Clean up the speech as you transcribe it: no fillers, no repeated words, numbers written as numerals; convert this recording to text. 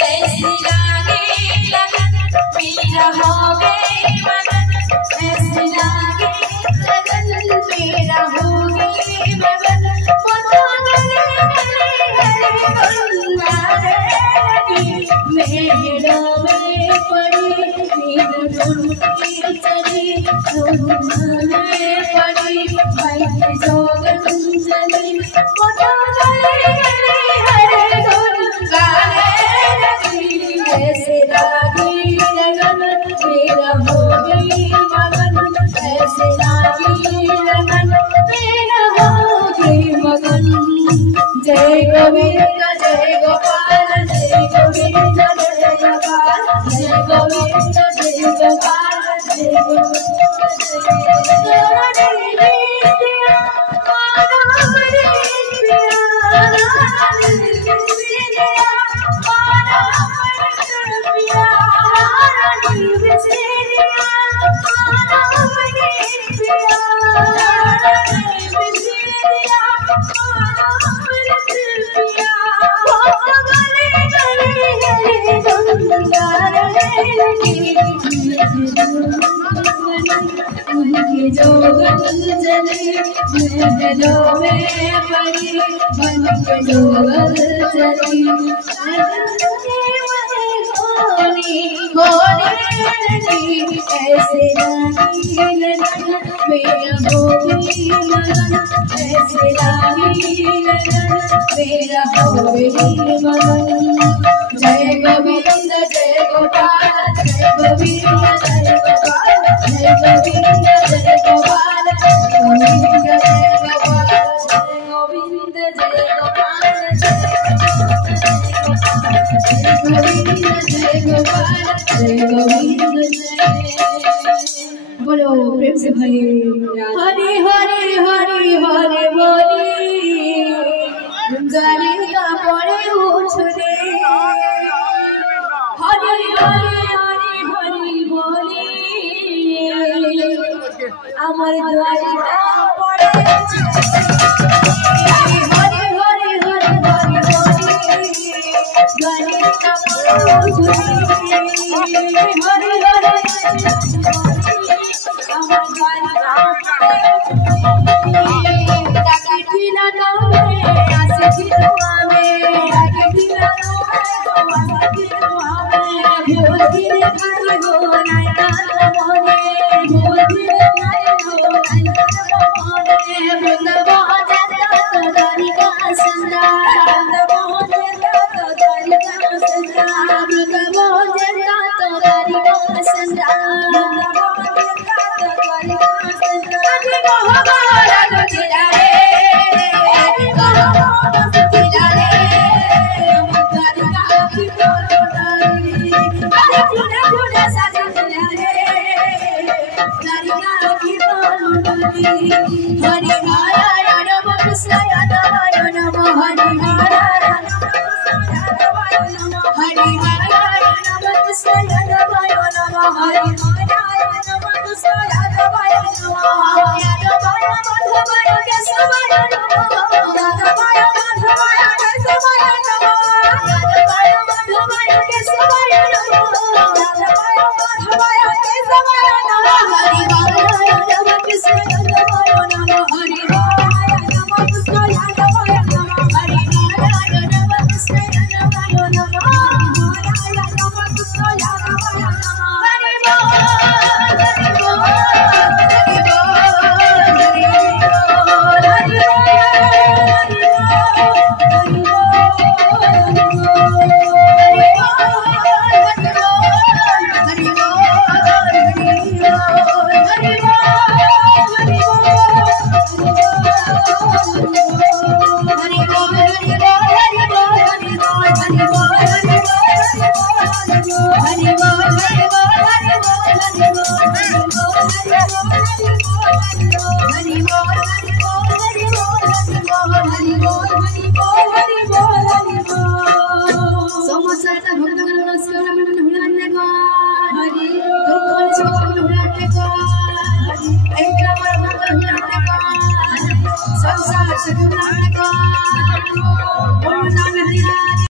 कैसी लागे लगन मेरा हो गए मगन ऐसी लागे लगन मेरा हो गए मगन मेरा में पड़ी मेरा चली पड़ी भाई जोगन चली ऐसे लागी लगन मेरा हो गई मगन ऐसे लागी लगन मेरा हो गई मगन जय गोविंद जय गोपाल जय गोविंद जय गोपाल जय गोविंद जय गोपाल जय जोगन चली महलों में पड़ी बन के जोगन चली ऐसे लागी लगन मेरा हो गई मगन ऐसे लागी लगन मेरा हो गई मगन जय गोविंद जय गोपाल जय गोविंद जय गोपाल जय गोविंद जय गोपाल गोविंद जय गोपाल गोविंद जय गोपाल गोविंद जय गोपाल जय गोविंद बोलो प्रेम से भाई हरे हरे हरे हरे बोली गाने का पड़े उछले हरे हरे हरे हरे बोली अमर द्वारिका पड़े हरे हरे हरे हरे हरे बोली गाने का पड़े उछले हरे हरे संसार सुख